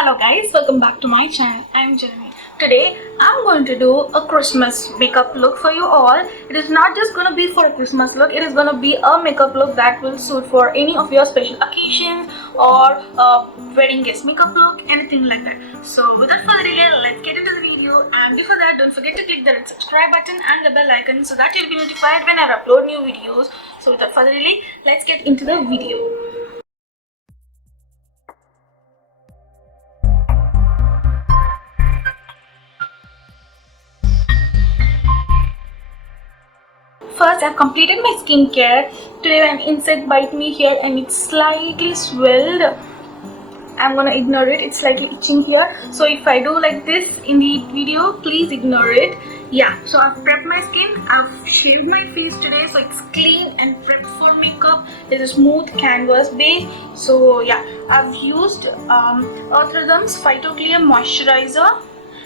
Hello guys, welcome back to my channel. I'm Janani. Today I'm going to do a Christmas makeup look for you all. It is not just going to be for a Christmas look, it is going to be a makeup look that will suit for any of your special occasions or wedding guest makeup look, anything like that. So without further delay, let's get into the video. And before that, don't forget to click the red subscribe button and the bell icon so that you'll be notified when I upload new videos. So without further delay, let's get into the video. First, I've completed my skincare. Today an insect bite me here and it's slightly swelled. I'm gonna ignore it. It's slightly itching here. So if I do like this in the video, please ignore it. Yeah, so I've prepped my skin. I've shaved my face today so it's clean and prepped for makeup. It's a smooth canvas base. So yeah, I've used Earth Rhythm's Phyto moisturizer.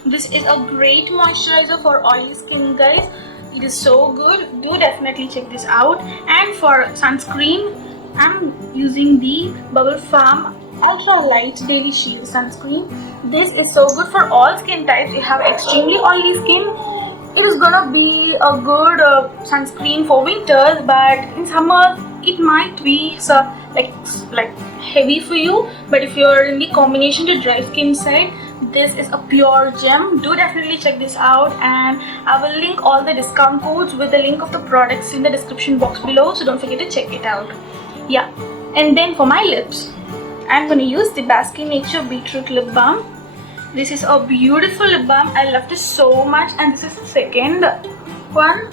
This is a great moisturizer for oily skin, guys. It is so good. Do definitely check this out. And for sunscreen, I'm using the Bubble Farm Ultra Light Daily Shield sunscreen. This is so good for all skin types. You have extremely oily skin, it is gonna be a good sunscreen for winters, but in summer it might be like heavy for you. But if you're in the combination to dry skin side, this is a pure gem. Do definitely check this out, and I will link all the discount codes with the link of the products in the description box below, so don't forget to check it out. Yeah, and then for my lips, I'm going to use the Baskin Nature Beetroot Lip Balm. This is a beautiful lip balm. I love this so much, and this is the second one.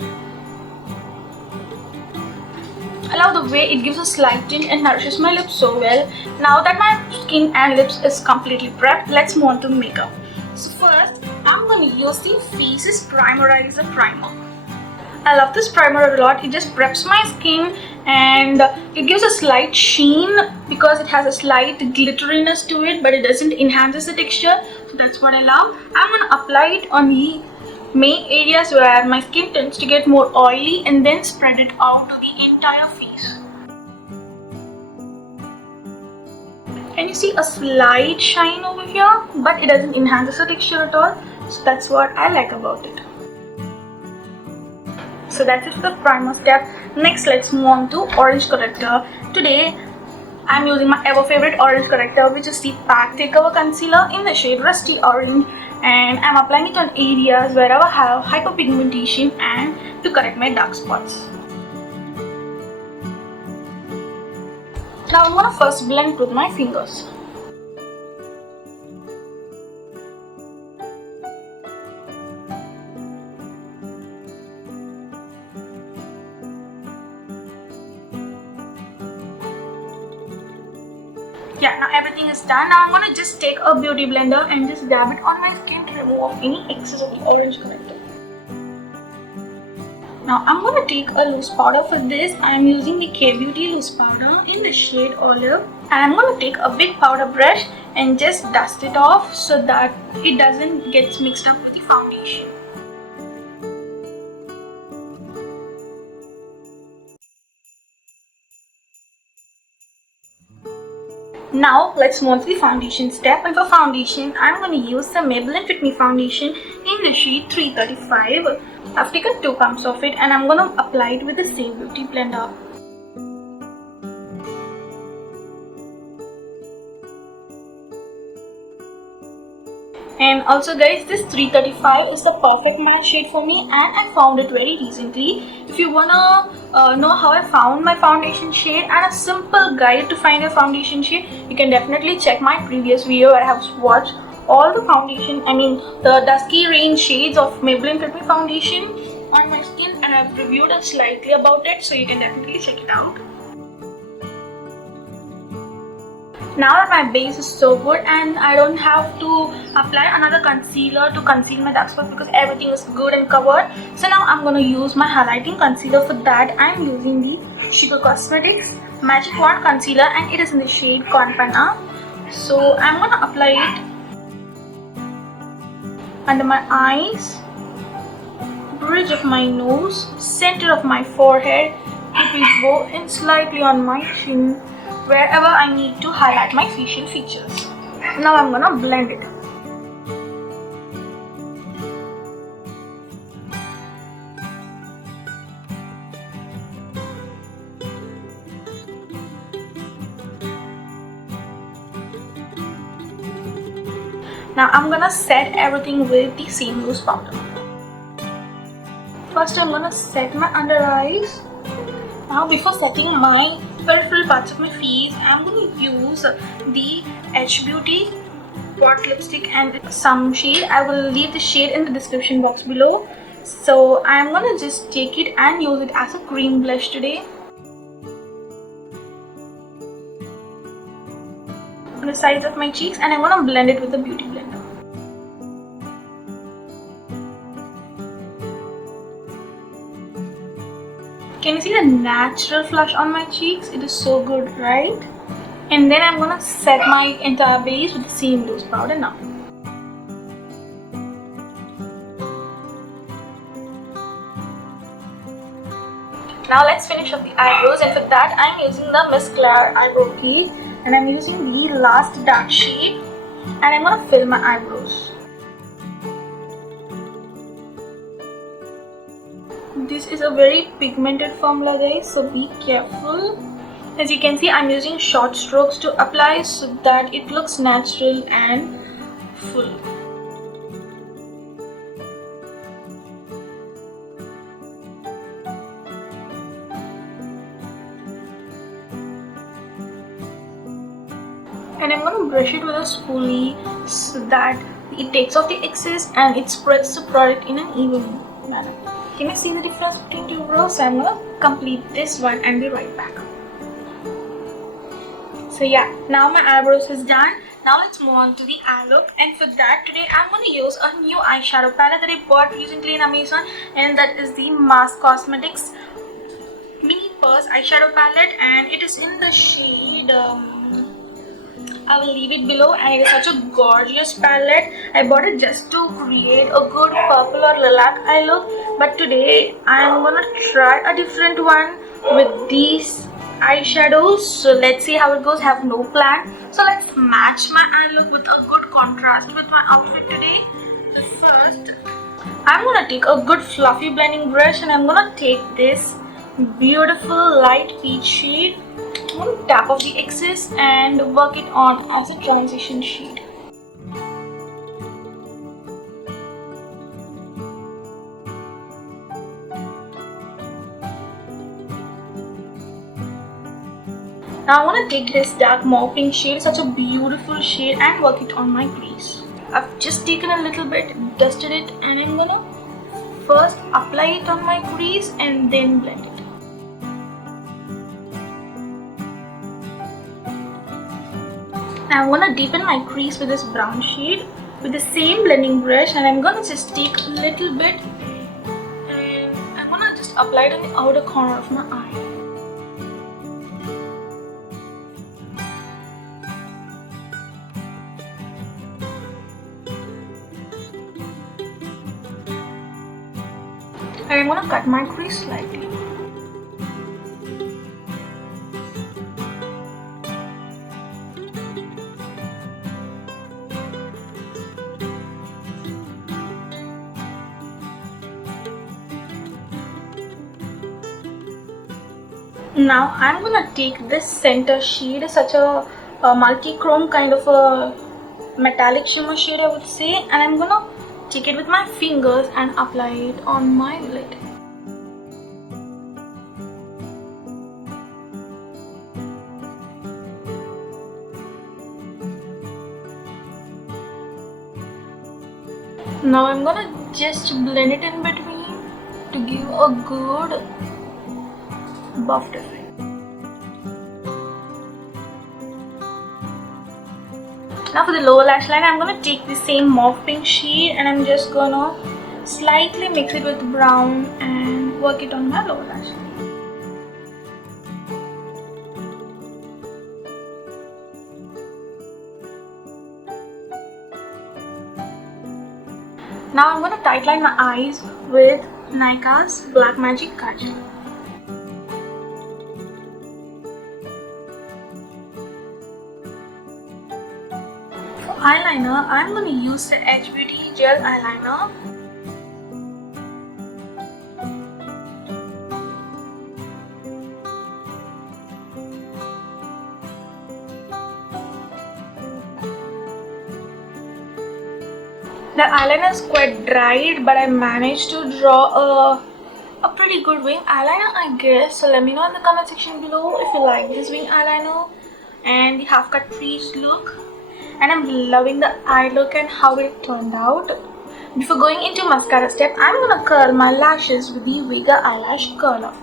I love the way it gives a slight tint and nourishes my lips so well. Now that my skin and lips is completely prepped, let's move on to makeup. So first, I'm going to use the Faces Primeriser Primer. I love this primer a lot. It just preps my skin and it gives a slight sheen because it has a slight glitteriness to it, but it doesn't enhance the texture. So that's what I love. I'm going to apply it on the main areas where my skin tends to get more oily and then spread it out to the entire face. And you see a slight shine over here, but it doesn't enhance the texture at all. So that's what I like about it. So that's it for the primer step. Next, let's move on to orange corrector. Today I'm using my ever favorite orange corrector, which is the Pack Takeover Concealer in the shade Rusty Orange, and I'm applying it on areas wherever I have hyperpigmentation and to correct my dark spots. Now I'm gonna first blend with my fingers. Yeah, now everything is done. Now I'm gonna just take a beauty blender and just dab it on my skin to remove any excess of the orange corrector. Now I'm gonna take a loose powder for this. I am using the Beauty loose powder in the shade Olive, and I'm gonna take a big powder brush and just dust it off so that it doesn't get mixed up with the foundation. Now let's move on to the foundation step, and for foundation I'm going to use the Maybelline Fit Me foundation in the shade 335. I've taken 2 pumps of it and I'm going to apply it with the same beauty blender. And also guys, this 335 is the perfect match shade for me, and I found it very recently. If you wanna know how I found my foundation shade and a simple guide to find your foundation shade, you can definitely check my previous video where I have swatched all the the dusky range shades of Maybelline Fit Me foundation on my skin, and I've reviewed it slightly about it, so you can definitely check it out. Now that my base is so good and I don't have to apply another concealer to conceal my dark spots because everything is good and covered, so now I'm going to use my highlighting concealer. For that I'm using the Sugar Cosmetics Magic Wand Concealer, and it is in the shade Panna. So I'm going to apply it under my eyes, bridge of my nose, center of my forehead, keeping bow, and slightly on my chin, wherever I need to highlight my facial features. Now I'm gonna blend it. Now I'm gonna set everything with the same loose powder. First I'm gonna set my under eyes. Now before setting my peripheral parts of my face, I'm gonna use the Echt Beauti pot lipstick and some shade. I will leave the shade in the description box below. So I'm gonna just take it and use it as a cream blush today. On the sides of my cheeks, and I'm gonna blend it with the beauty blender. Can you see the natural flush on my cheeks? It is so good, right? And then I'm gonna set my entire base with the same loose powder now. Now let's finish up the eyebrows, and for that I'm using the mascara eyebrow kit, and I'm using the last dark shade, and I'm gonna fill my eyebrows. This is a very pigmented formula, guys, so be careful. As you can see, I'm using short strokes to apply so that it looks natural and full. And I'm going to brush it with a spoolie so that it takes off the excess and it spreads the product in an even manner. Can you see the difference between two brows? So I'm going to complete this one and be right back. So yeah, now my eyebrows is done. Now let's move on to the eye look, and for that today I'm going to use a new eyeshadow palette that I bought recently in Amazon, and that is the Mass Cosmetics Mini Purse eyeshadow palette, and it is in the shade I will leave it below, and it is such a gorgeous palette. I bought it just to create a good purple or lilac eye look, but today I am gonna try a different one with these eyeshadows. So let's see how it goes. I have no plan. So let's match my eye look with a good contrast with my outfit today. So first, I'm gonna take a good fluffy blending brush, and I'm gonna take this beautiful light peach shade. I'm going to tap off the excess and work it on as a transition shade. Now I want to take this dark mauve pink shade, such a beautiful shade, and work it on my crease. I've just taken a little bit, dusted it, and I'm gonna first apply it on my crease and then blend it. I'm gonna deepen my crease with this brown shade with the same blending brush, and I'm gonna just take a little bit and I'm gonna just apply it on the outer corner of my eye. And I'm gonna cut my crease slightly. Now I'm gonna take this center shade, such a multi-chrome kind of a metallic shimmer shade, I would say, and I'm gonna take it with my fingers and apply it on my lid. Now I'm gonna just blend it in between to give a good buffed effect. Now for the lower lash line, I'm gonna take the same mauve pink shade, and I'm just gonna slightly mix it with brown and work it on my lower lash line. Now I'm gonna tightline my eyes with Nykaa's Black Magic Kajal. eyeliner, I'm going to use the Echt Beauti gel eyeliner. The eyeliner is quite dried, but I managed to draw a pretty good wing eyeliner, I guess. So let me know in the comment section below if you like this wing eyeliner and the half cut crease look. And I'm loving the eye look and how it turned out. Before going into mascara step, I'm gonna curl my lashes with the Vega eyelash curler.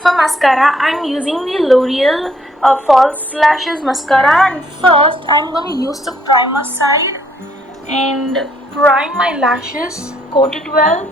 For mascara, I'm using the Loreal false lashes mascara, and first I'm going to use the primer side and prime my lashes, coat it well.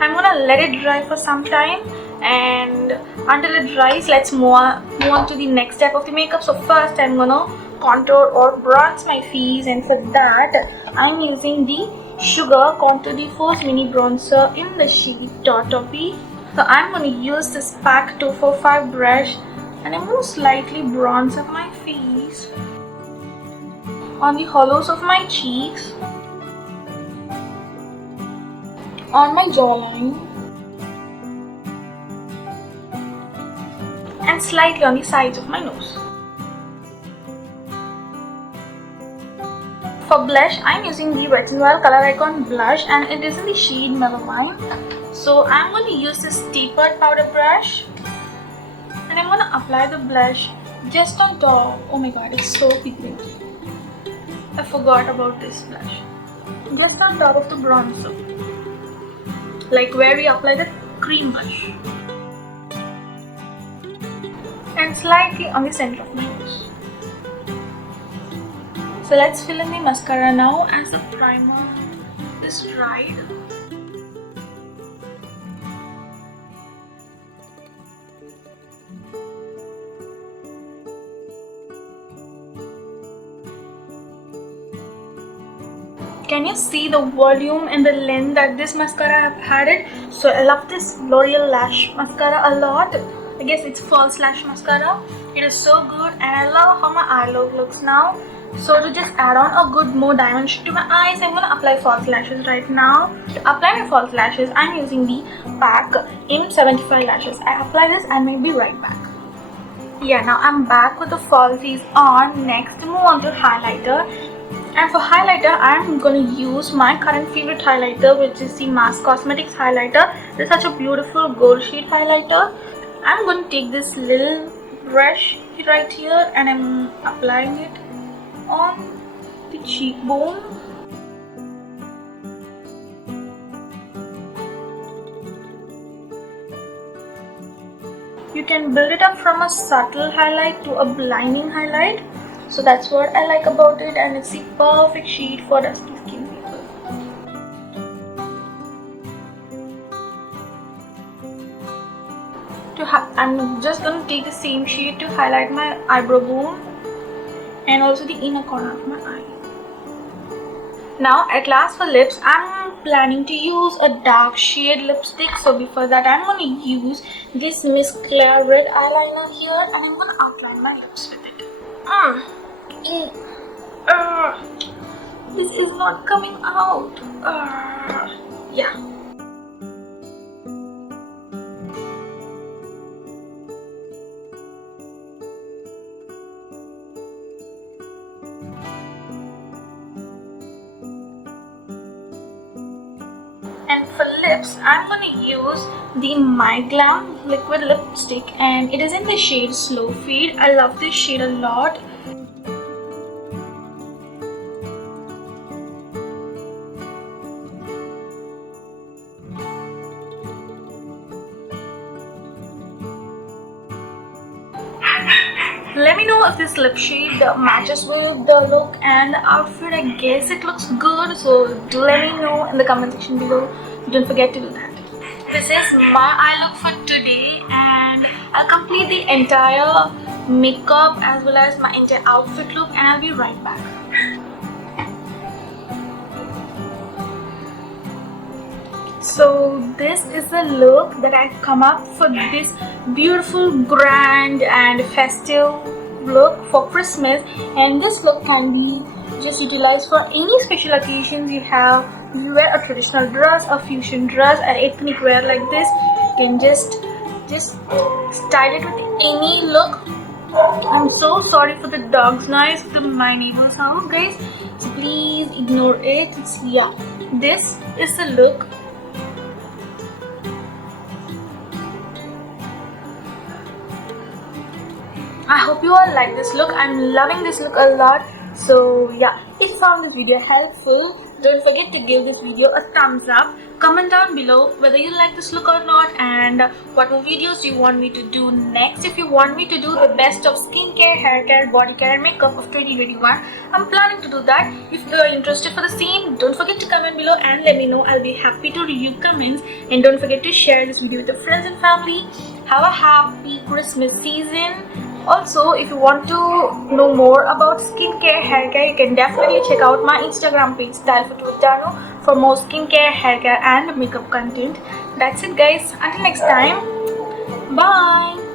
I'm gonna let it dry for some time, and until it dries, let's move on to the next step of the makeup. So first I'm gonna contour or bronze my face, and for that I'm using the Sugar Contour de Force mini bronzer in the shade Taupe. So I'm gonna use this PAC 245 brush, and I'm gonna slightly bronze up my face on the hollows of my cheeks, on my jawline, and slightly on the sides of my nose. For blush, I'm using the Wet n Wild Coloricon blush, and it is in the shade Mellow. So I'm going to use this tapered powder brush, and I'm going to apply the blush just on top. Oh my god, it's so pigmented. I forgot about this blush. Just on top of the bronzer, like where we apply the cream blush, and slightly on the center of my nose. So let's fill in the mascara now as the primer is dried. Can you see the volume and the length that this mascara have had it? So I love this L'Oreal lash mascara a lot. I guess it's false lash mascara. It is so good, and I love how my eye look looks now. So to just add on a good more dimension to my eyes, I'm gonna apply false lashes right now. To apply my false lashes, I'm using the PAC M75 lashes. I apply this and will be right back. Yeah, now I'm back with the falsies on. Next, move on to highlighter. And for highlighter, I'm going to use my current favorite highlighter, which is the Mass Cosmetics highlighter. It's such a beautiful gold shade highlighter. I'm going to take this little brush right here, and I'm applying it on the cheekbone. You can build it up from a subtle highlight to a blinding highlight. So that's what I like about it, and it's the perfect shade for dusky skin people. I'm just going to take the same shade to highlight my eyebrow bone and also the inner corner of my eye. Now at last for lips, I'm planning to use a dark shade lipstick. So before that, I'm going to use this Miss Claire red eyeliner here, and I'm going to outline my lips with it. This is not coming out. Yeah. And for lips, I'm going to use the My Glam liquid lipstick, and it is in the shade Slow Fade. I love this shade a lot. Let me know if this lip shade matches with the look and the outfit. I guess it looks good, so do let me know in the comment section below. Don't forget to do that. This is my eye look for today, and I'll complete the entire makeup as well as my entire outfit look, and I'll be right back. So this is the look that I come up for this beautiful, grand and festive look for Christmas. And this look can be just utilized for any special occasions you have. If you wear a traditional dress, a fusion dress, an ethnic wear like this, you can just style it with any look. I'm so sorry for the dog's noise from my neighbor's house, guys, so please ignore it. Yeah, this is the look. I hope you all like this look. I'm loving this look a lot. So yeah, if you found this video helpful, don't forget to give this video a thumbs up. Comment down below whether you like this look or not, and what more videos do you want me to do next. If you want me to do the best of skincare, hair care, body care and makeup of 2021, I'm planning to do that. If you are interested for the same, don't forget to comment below and let me know. I'll be happy to read your comments, and don't forget to share this video with your friends and family. Have a happy Christmas season. Also, if you want to know more about skincare, hair care, you can definitely check out my Instagram page, Stylefitwithjanu, for more skincare, hair care and makeup content. That's it, guys. Until next time, bye.